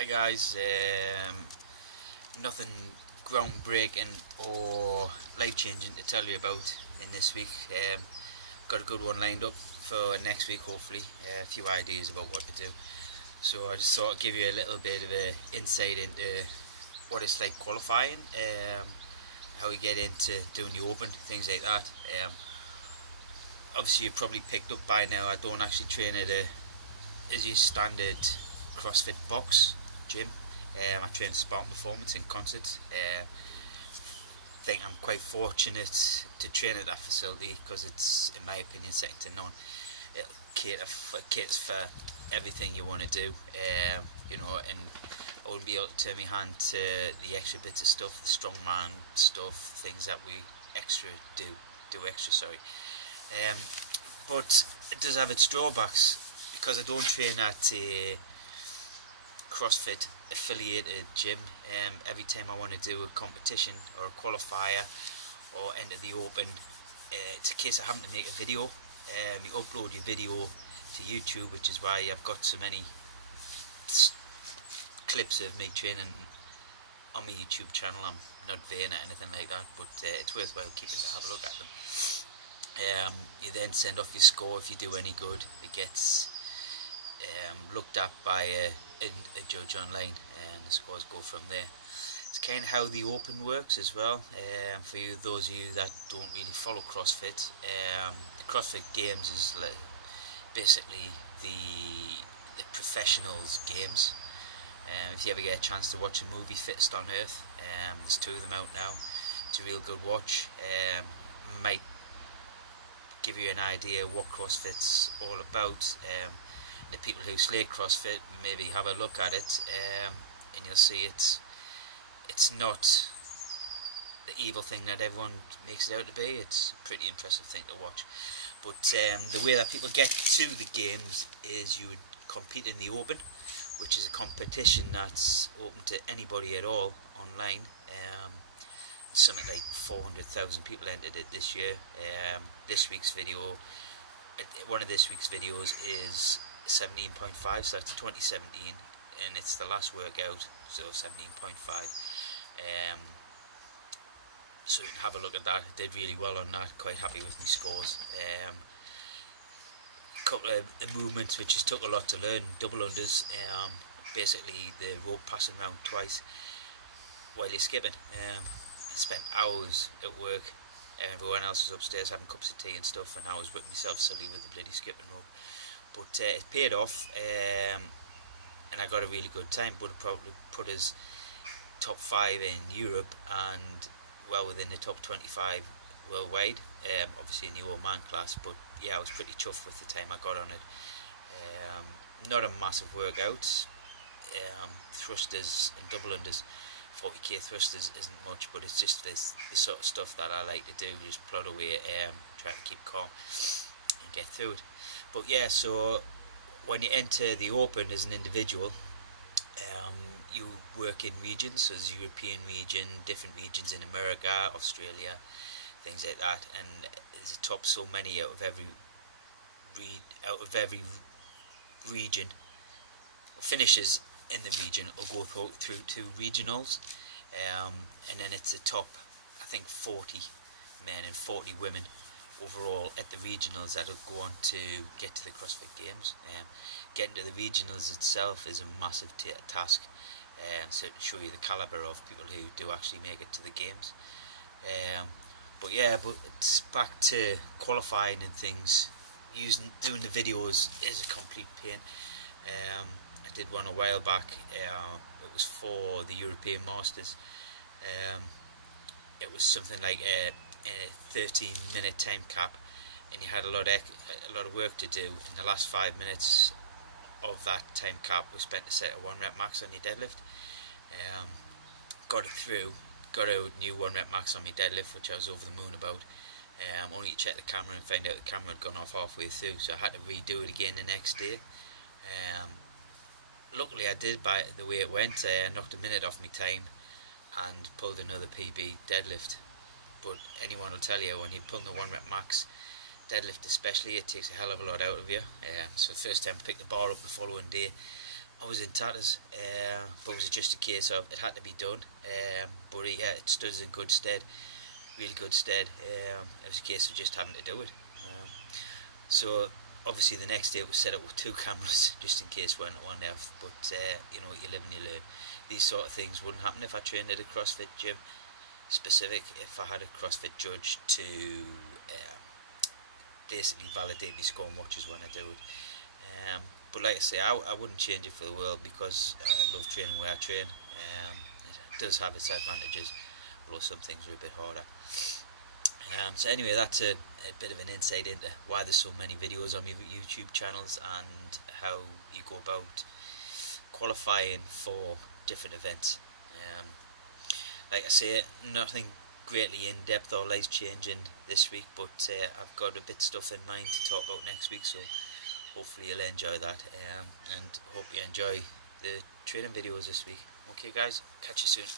Hi guys, nothing groundbreaking or life-changing to tell you about in this week. Got a good one lined up for next week hopefully, a few ideas about what to do. So I just thought I'd give you a little bit of an insight into what it's like qualifying, how you get into doing the open, things like that. Obviously you've probably picked up by now I don't actually train at as your standard CrossFit box gym. I train Spartan Performance in Concert. I think I'm quite fortunate to train at that facility because it's, in my opinion, second to none. It caters for everything you want to do, and I wouldn't be able to turn my hand to the extra bits of stuff, the strongman stuff, things that we do extra, sorry. But it does have its drawbacks because I don't train at a CrossFit affiliated gym. Every time I want to do a competition or a qualifier or enter the open, it's a case of having to make a video. You upload your video to YouTube, which is why I've got so many clips of me training on my YouTube channel. I'm not vain or anything like that, but it's worthwhile keeping to have a look at them. You then send off your score. If you do any good, it gets looked at by a judge online, and the scores go from there. It's kind of how the open works as well. For those of you that don't really follow CrossFit, the CrossFit Games is basically the professionals' games. If you ever get a chance to watch a movie, Fittest on Earth, there's 2 of them out now. It's a real good watch. Might give you an idea what CrossFit's all about. The people who slay CrossFit, maybe have a look at it, and you'll see it's not the evil thing that everyone makes it out to be. It's a pretty impressive thing to watch. But the way that people get to the games is you would compete in the Open, which is a competition that's open to anybody at all online. Something like 400,000 people entered it this year. One of this week's videos is 17.5, so that's 2017, and it's the last workout, so 17.5. So you can have a look at that. I did really well on that, quite happy with my scores. A couple of the movements which just took a lot to learn: double unders, basically the rope passing around twice while you're skipping. I spent hours at work, everyone else was upstairs having cups of tea and stuff, and I was whipping myself silly with the bloody skipping rope. But it paid off, and I got a really good time. But it probably put us top 5 in Europe and well within the top 25 worldwide. Obviously in the old man class, but yeah, I was pretty chuffed with the time I got on it. Not a massive workout. Thrusters and double unders, 40k thrusters isn't much, but it's just the sort of stuff that I like to do. Just plod away, try to keep calm and get through it. But yeah, so when you enter the Open as an individual, you work in regions. So there's European region, different regions in America, Australia, things like that, and there's a top so many out of every region. Finishes in the region will go through to regionals, and then it's a top, I think, 40 men and 40 women overall at the regionals that will go on to get to the CrossFit Games. Getting to the regionals itself is a massive task, so to show you the calibre of people who do actually make it to the games. But it's back to qualifying and things. Doing the videos is a complete pain. I did one a while back. It was for the European Masters. It was something like a 13-minute time cap, and you had a lot of work to do. In the last 5 minutes of that time cap was spent to set a 1 rep max on your deadlift. Got it through, got a new 1 rep max on my deadlift, which I was over the moon about. Only to check the camera and find out the camera had gone off halfway through, so I had to redo it again the next day. Luckily I did, by the way it went. I knocked a minute off my time and pulled another PB deadlift. But anyone will tell you, when you pull the 1 rep max deadlift especially, it takes a hell of a lot out of you. So the first time I picked the bar up the following day, I was in tatters, but it was just a case of it had to be done. But yeah, it stood us in good stead, really good stead. It was a case of just having to do it. So obviously the next day it was set up with two cameras just in case one went off. But you know, you live and you learn. These sort of things wouldn't happen if I trained at a CrossFit gym. Specific, if I had a CrossFit judge to basically validate my score and watches when I do it. But like I say, I wouldn't change it for the world because I love training where I train. It does have its advantages, although some things are a bit harder. So anyway, that's a bit of an insight into why there's so many videos on my YouTube channels and how you go about qualifying for different events. Like I say, nothing greatly in depth or life changing this week, but I've got a bit of stuff in mind to talk about next week, so hopefully you'll enjoy that, and hope you enjoy the training videos this week. Okay guys, catch you soon.